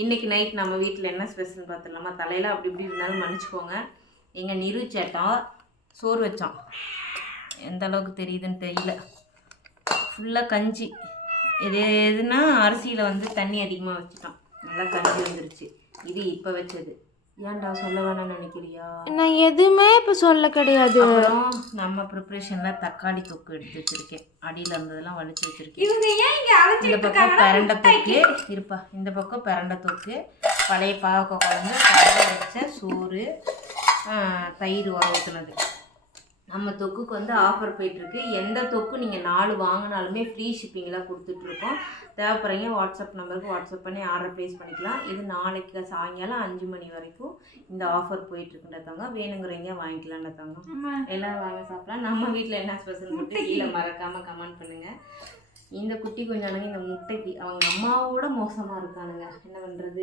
இன்னைக்கு நைட் நம்ம வீட்டில் என்ன ஸ்பெஷல்னு பார்த்துடலாமா? தலையில் அப்படி இப்படி இருந்தாலும் மன்னிச்சுக்கோங்க. எங்கள் நிரு சேட்டா சோறு வச்சான். எந்த அளவுக்கு தெரியுதுன்னு தெரியல. ஃபுல்லாக கஞ்சி. எதுனா அரிசியில் வந்து தண்ணி அதிகமாக வச்சுட்டான். நல்லா கஞ்சி வந்துருச்சு. இது இப்போ வச்சது. ஏன்டா சொல்ல வேணாம்னு நினைக்கிறியா? நான் எதுவுமே இப்போ சொல்ல கிடையாது. அப்புறம் நம்ம ப்ரிப்ரேஷனில் தக்காளி தொக்கு எடுத்து வச்சுருக்கேன். அடியில் இருந்ததெல்லாம் வலிச்சு வச்சுருக்கேன். இந்த பக்கம் பிரண்டை தொக்கு இருப்பா. இந்த பக்கம் பிரண்டை தொக்கு, பழைய பாவக்காய் குழம்பு, கடலை வச்ச சோறு, தயிர் உர ஊற்றுனது. நம்ம தொக்குக்கு வந்து ஆஃபர் போயிட்டுருக்கு. எந்த தொக்கு நீங்கள் 4 வாங்கினாலுமே ஃப்ரீ ஷிப்பிங்கெலாம் கொடுத்துட்ருக்கோம். தேவைப்படுறீங்க வாட்ஸ்அப் நம்பருக்கு வாட்ஸ்அப் பண்ணி ஆர்டர் ப்ளேஸ் பண்ணிக்கலாம். இது நாளைக்கு சாயங்காலம் 5 மணி வரைக்கும் இந்த ஆஃபர் போயிட்டுருக்குன்றதாங்க. வேணுங்கிறீங்க வாங்கிக்கலான்றதாங்க. எல்லாம் வாங்க சாப்பிடலாம். நம்ம வீட்டில் என்ன ஸ்பெஷல் முட்டை கீழே மறக்காமல் கமெண்ட் பண்ணுங்கள். இந்த குட்டி கொஞ்சம் இந்த முட்டைக்கு அவங்க அம்மாவோட மோசமாக இருக்கானுங்க. என்ன பண்ணுறது?